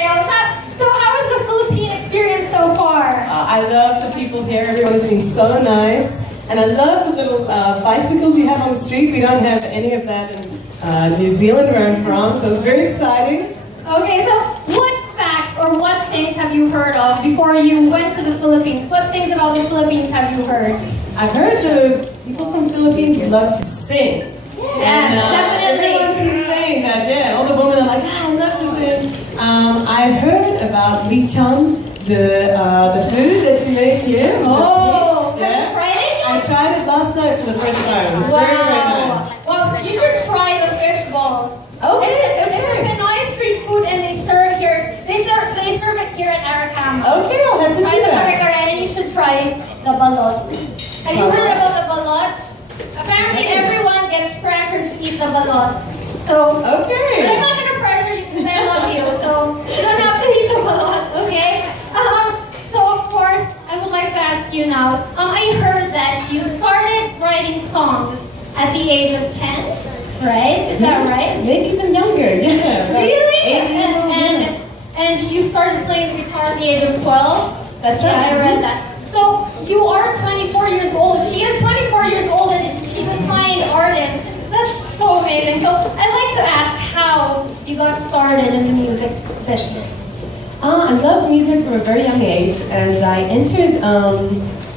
Okay, so how was the Philippine experience so far? I love the people here. Everyone has been so nice. And I love the little bicycles you have on the street. We don't have any of that in New Zealand, where I'm from, so it's very exciting. Okay, so what facts or what things have you heard of before you went to the Philippines? What things about the Philippines have you heard? I've heard the people from the Philippines love to sing. Yes, definitely. Everyone keeps saying that, yeah. All the women are like, I love to sing. I heard about lechon, the food that you make here. Oh, have you tried it? I tried it last night for the first time. It was very, very nice. Well, you should try the fish balls. Okay, It's a nice street food, and they serve here. They serve it here at Aracama. Okay, I'll have to Try do the that. kare-kare, and you should try the balot. Have you heard about the balot? Apparently, everyone gets pressured to eat the balot. So, okay. but I'm not gonna pressure you because I love you. So you don't have to eat the balot, okay? So of course, I would like to ask you now. I heard that you started writing songs at the age of 10, right? Is that right? Maybe even younger, yeah. Really? 8 years old, And you started playing the guitar at the age of 12? That's right. Yeah, I read that. So you are 24 years old. She is 24 years old and she's a signed artist. That's so amazing. So I'd like to ask how you got started in the music business. I loved music from a very young age, and I entered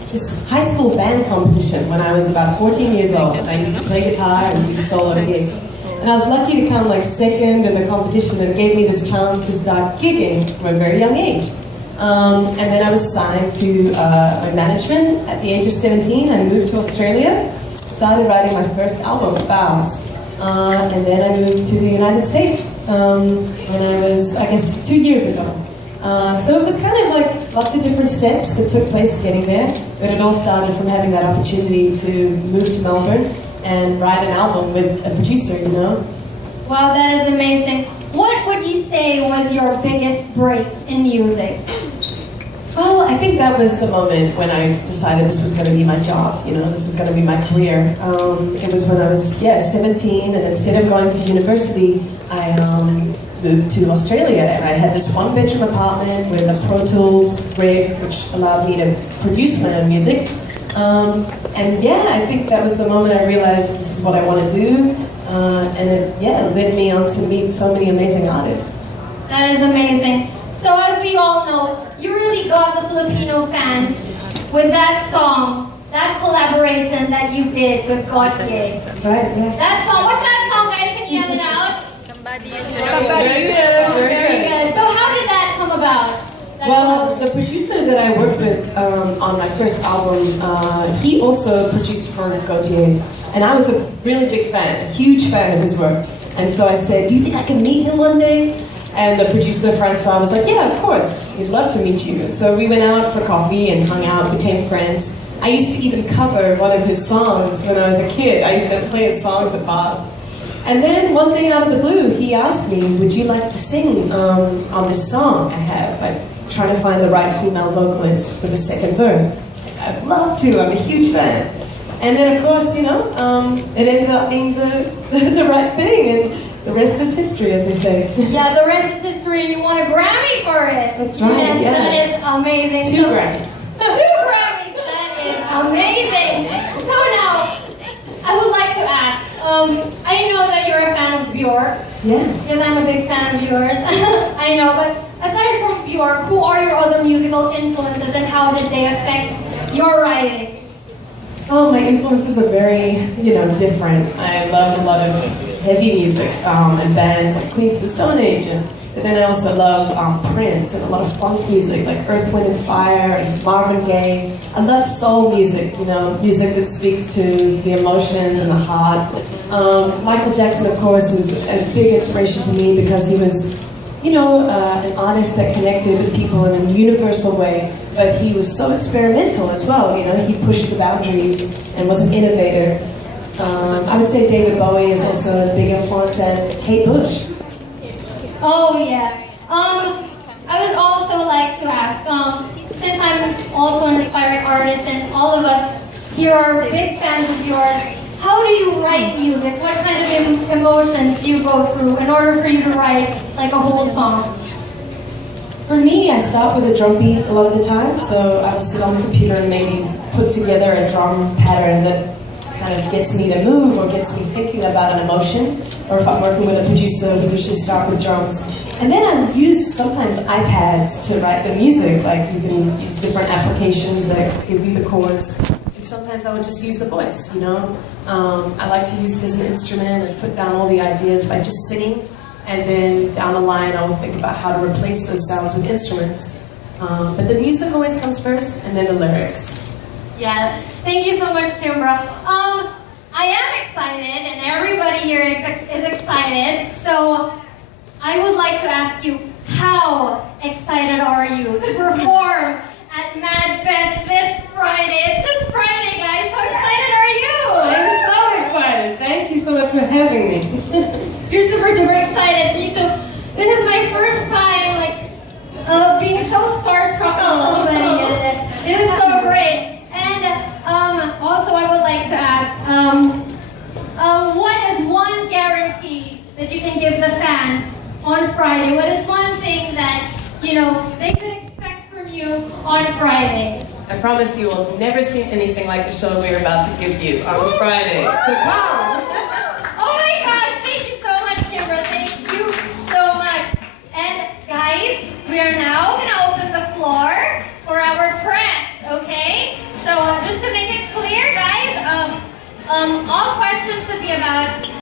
this high school band competition when I was about 14 years old. I used to play guitar and do solo gigs. And I was lucky to come like second in the competition, and it gave me this chance to start gigging from a very young age. And then I was signed to my management at the age of 17. I moved to Australia, started writing my first album, Vows. And then I moved to the United States when I was, I guess, 2 years ago. So it was kind of like lots of different steps that took place getting there, but it all started from having that opportunity to move to Melbourne and write an album with a producer, you know. Wow, that is amazing. What would you say was your biggest break in music? Well, I think that was the moment when I decided this was going to be my job, you know, this was going to be my career. It was when I was, 17, and instead of going to university, I moved to Australia, and I had this one-bedroom apartment with a Pro Tools rig, which allowed me to produce my own music. And yeah, I think that was the moment I realized this is what I want to do, and it led me on to meet so many amazing artists. That is amazing. So as we all know, you really got the Filipino fans with that song, that collaboration that you did with Gautier. That's right, yeah. That song, what's that song, guys? Can you yell it out? Somebody used to know. Very good, Very good. So how did that come about? Well, the producer that I worked with on my first album, he also produced for Gautier. And I was a really big fan, a huge fan of his work. And so I said, do you think I can meet him one day? And the producer, Francois, was like, yeah, of course, he'd love to meet you. And so we went out for coffee and hung out, became friends. I used to even cover one of his songs when I was a kid. I used to play his songs at bars. And then one day out of the blue, he asked me, would you like to sing on this song I have? I'm trying to find the right female vocalist for the second verse. I'd love to, I'm a huge fan. And then of course, you know, it ended up being the right thing, and the rest is history, as they say. Yeah, the rest is history, and you won a Grammy for it. That's right, yes, yeah. That is amazing. 2 Grammys. 2 Grammys, that is amazing. So now, I would like to ask, I know that you're a fan of Bjork. Yeah. Because I'm a big fan of yours. I know, but aside from Bjork, who are your other musical influences, and how did they affect your writing? Oh, my influences are very, different. I love a lot of heavy music and bands like Queens of the Stone Age, but then I also love Prince and a lot of funk music like Earth, Wind and Fire and Marvin Gaye. I love soul music, music that speaks to the emotions and the heart. Michael Jackson, of course, was a big inspiration to me because he was, an artist that connected with people in a universal way, but he was so experimental as well. He pushed the boundaries and was an innovator. I would say David Bowie is also a big influence, and Kate Bush. Oh yeah. I would also like to ask, since I'm also an aspiring artist and all of us here are big fans of yours, how do you write music? What kind of emotions do you go through in order for you to write like a whole song? For me, I start with a drum beat a lot of the time, so I will sit on the computer and maybe put together a drum pattern that kind of gets me to move or gets me thinking about an emotion, or if I'm working with a producer, we usually start with drums. And then I use sometimes iPads to write the music, like you can use different applications that give you the chords. And sometimes I would just use the voice, you know? I like to use it as an instrument and put down all the ideas by just singing. And then down the line, I will think about how to replace those sounds with instruments. But the music always comes first, and then the lyrics. Yeah, thank you so much, Kimbra. I am excited, and everybody here is excited. So I would like to ask you, how excited are you to perform at MadFest this Friday? It's this Friday, guys. How excited are you? I'm so excited. Thank you so much for having me. You're super duper excited. Me too. This is my first time, like, being so starstruck with somebody, and it is so great. And also, I would like to ask, what is one guarantee that you can give the fans on Friday? What is one thing that, you know, they could expect from you on Friday? I promise you will never see anything like the show we're about to give you on Friday. So come! Oh my gosh, thank you so much, Kimbra. Thank you so much. And guys, we are now going to open the floor for our press, okay? So just to make it clear, guys, all questions should be about